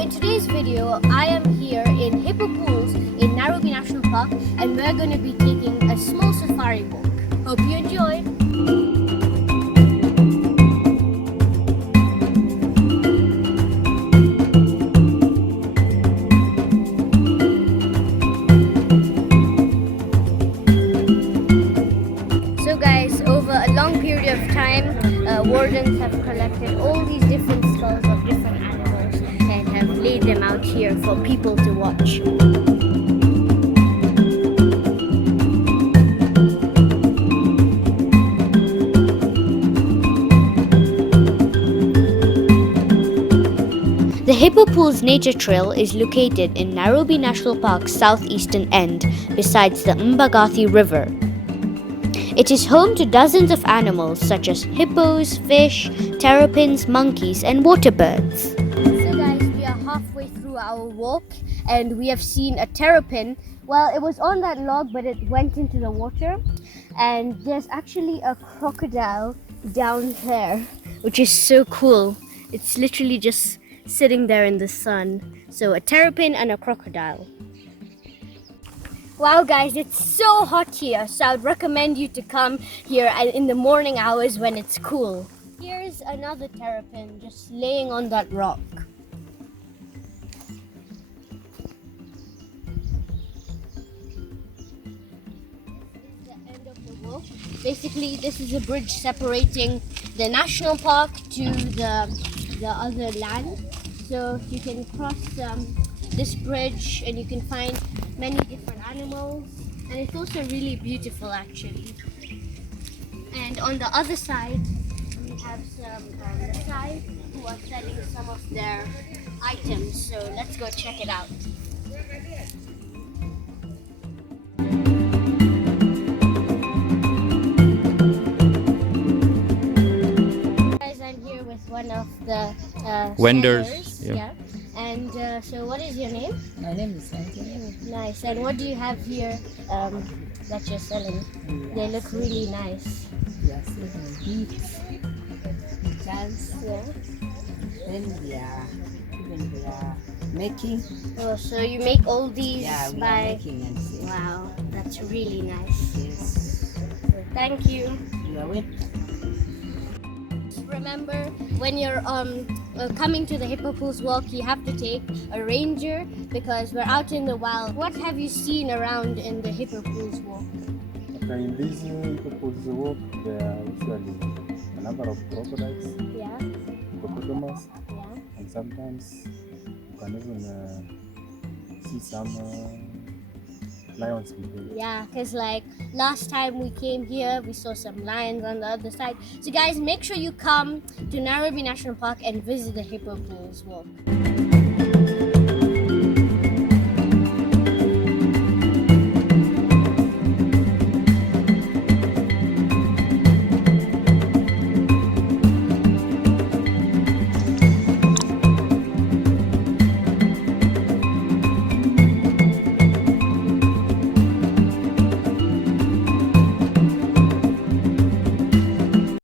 in today's video, I am here in Hippo Pools in Nairobi National Park, and we're going to be taking a small safari walk. Hope you enjoy! So guys, over a long period of time, wardens have collected all these different skulls of different animals and have laid them out here for people to watch. The Hippo Pools Nature Trail is located in Nairobi National Park's southeastern end, besides the Mbagathi River. It is home to dozens of animals such as hippos, fish, terrapins, monkeys, and water birds. So guys, we are halfway through our walk and we have seen a terrapin. Well, it was on that log, but it went into the water. And there's actually a crocodile down there, which is so cool. It's literally just sitting there in the sun. So a terrapin and a crocodile. Wow guys, it's so hot here, so I would recommend you to come here in the morning hours when it's cool. Here's another terrapin just laying on that rock. This is the end of the walk. Basically, this is a bridge separating the national park to the other land. So you can cross this bridge and you can find many different animals, and it's also really beautiful actually. And on the other side we have some Masai who are selling some of their items, so let's go check it out. Guys, I'm here with one of the vendors. sellers, yeah. And so what is your name? My name is Fiechter. Nice. And what do you have here that you're selling? Yes. They look really nice. Yes, beads, jars. Yeah. Then they are making. Oh, so you make all these Yeah, we are by... making and selling. Wow, that's really nice. Yes. Thank you. You are welcome. Remember, when you're coming to the Hippo Pools walk, you have to take a ranger because we're out in the wild. What have you seen around in the Hippo Pools walk? Okay, in this Hippo Pools walk, there are usually a number of crocodiles, Yeah, hippopotamus, yeah. and sometimes you can even see some lions behaving. Yeah, because like last time we came here, we saw some lions on the other side. So guys, make sure you come to Nairobi National Park and visit the Hippo Pools walk.